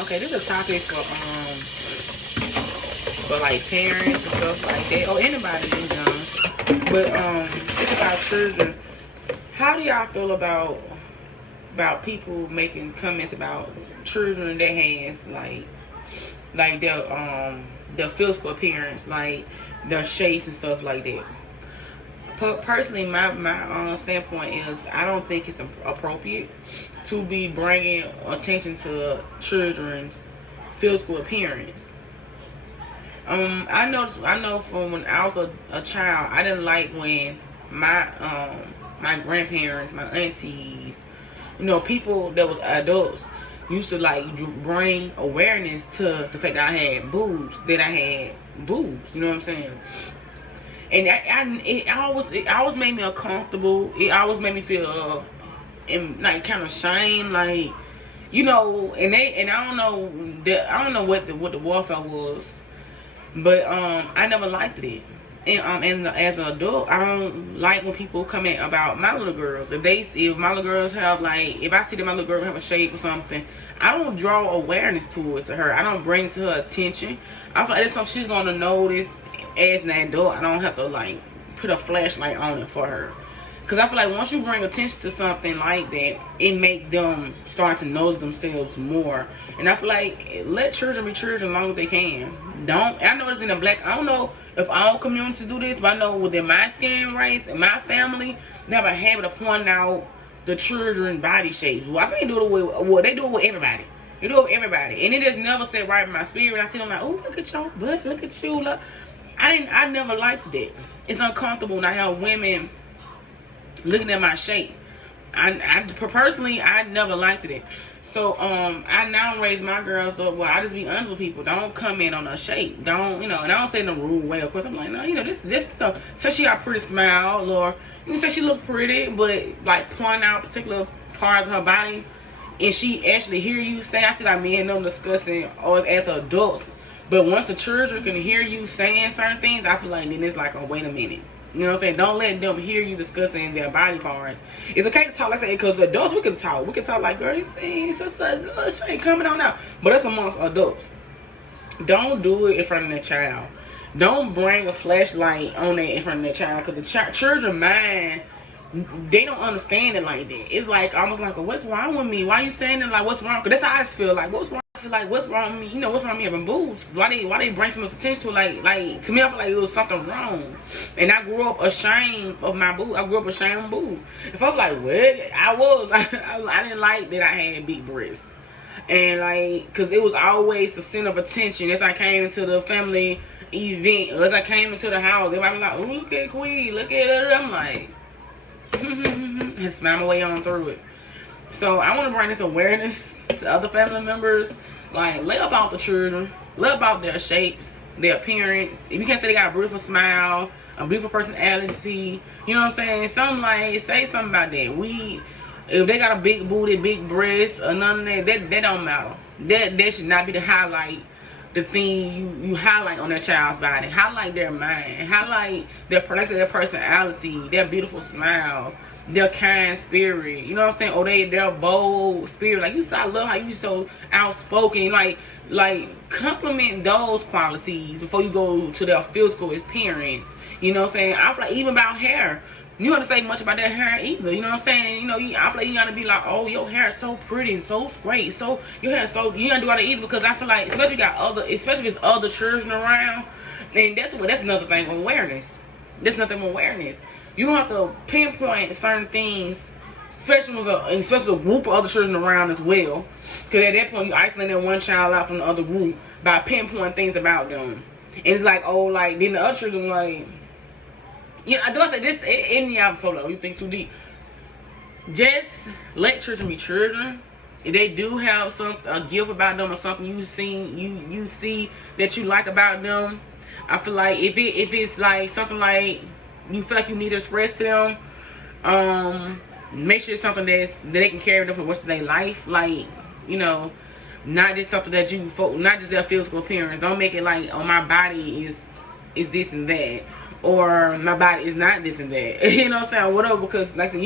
Okay, this is a topic for like parents and stuff like that, or anybody in general. But it's about children. How do y'all feel about people making comments about children in their hands, like their physical appearance, like their shapes and stuff like that? Personally, my standpoint is I don't think it's appropriate to be bringing attention to children's physical appearance. I know from when I was a child, I didn't like when my grandparents, my aunties, people that was adults used to like bring awareness to the fact that I had boobs, you know what I'm saying? And it always made me uncomfortable. It always made me feel like kind of shame, like, and I don't know what the warfare was, but I never liked it. And as an adult, I don't like when people comment about my little girls. If my little girls have if I see that my little girl have a shape or something, I don't draw awareness to her. I don't bring it to her attention. I feel like that's something she's gonna notice as an adult. I don't have to put a flashlight on it for her. Because I feel like once you bring attention to something like that, it make them start to notice themselves more. And I feel like let children be children as long as they can. I know it's in the black, I don't know if all communities do this, but I know within my skin race and my family, they have a habit of pointing out the children's body shapes. Well, I think they do it with everybody. They do it with everybody. And it just never sit right in my spirit. I see them like, oh, look at your butt, look at you, look. I never liked that. It's uncomfortable when I have women looking at my shape. I personally, I never liked it. So I now raise my girls up. Well, I just be honest with people. Don't comment on her shape. Don't, and I don't say in a rude way. Of course, I'm like, no, this just stuff. So she got a pretty smile, or you can say she look pretty, but like point out particular parts of her body, and she actually hear you say. I see like me and them discussing, or as adults. But once the children can hear you saying certain things, I feel like then it's like, oh, wait a minute. You know what I'm saying? Don't let them hear you discussing their body parts. It's okay to talk, like I said, because adults, we can talk. We can talk like, girl, you see, it's just a little shade coming on out. But that's amongst adults. Don't do it in front of their child. Don't bring a flashlight on it in front of their child, because the children mind, they don't understand it like that. It's like almost like, what's wrong with me? Why you saying it? Like, what's wrong? Because that's how I just feel. Like, what's wrong? I feel like, what's wrong with me? What's wrong with me having boobs? Why they bring so much attention to it? Like to me, I feel like it was something wrong. And I grew up ashamed of my boobs. I grew up ashamed of boobs. If I was like, what? I didn't like that I had big breasts. And because it was always the center of attention. As I came into the family event, or as I came into the house, everybody was like, oh, look at Queen, look at her. I'm like, and smile my way on through it. So I want to bring this awareness to other family members. Like, lay about the children, lay about their shapes, their appearance. If you can't say they got a beautiful smile, a beautiful personality, you know what I'm saying? Say something about that. If they got a big booty, big breast, or none of that don't matter. That should not be the highlight. The thing you highlight on their child's body. Highlight their mind. Highlight their personality, their beautiful smile, their kind spirit. You know what I'm saying? Or their bold spirit. Like, I love how you so outspoken. Like compliment those qualities before you go to their physical appearance. You know what I'm saying? I feel like even about hair. You don't have to say much about their hair either. You know what I'm saying? I feel like you gotta be like, oh, your hair is so pretty and so great. So your hair is so, you gotta do all that either, because I feel like, especially if it's other children around, and that's another thing with awareness. That's nothing with awareness. You don't have to pinpoint certain things, especially with a group of other children around as well. Because at that point, you isolate that one child out from the other group by pinpointing things about them. And it's like, oh, like, then the other children, like, yeah, I do say this in the album photo. You think too deep. Just let children be children. If they do have a gift about them or something you see that you like about them, I feel like if it's like something like you feel like you need to express to them, make sure it's something that they can carry with them for the rest of their life. Like, not just something that not just their physical appearance. Don't make it like, oh, my body is this and that. Or my body is not this and that. You know what I'm saying? Whatever, because like I said,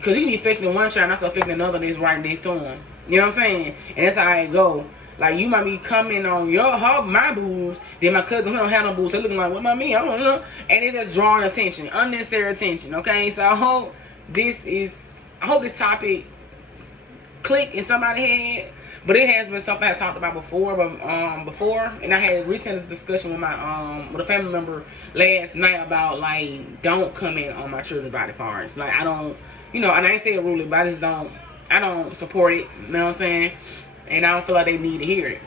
because he be affecting one child, not affecting another that's right next to him. You know what I'm saying? And that's how it go. Like, you might be coming on my boobs, then my cousin who don't have no boobs, they looking like, what about me? I don't know. And it's just drawing attention, unnecessary attention, okay? So I hope this topic click in somebody's head. But it has been something I talked about before, and I had a recent discussion with my with a family member last night about, like, don't comment on my children's body parts. Like, I don't, you know, and I ain't say it rudely, but I don't support it, you know what I'm saying? And I don't feel like they need to hear it.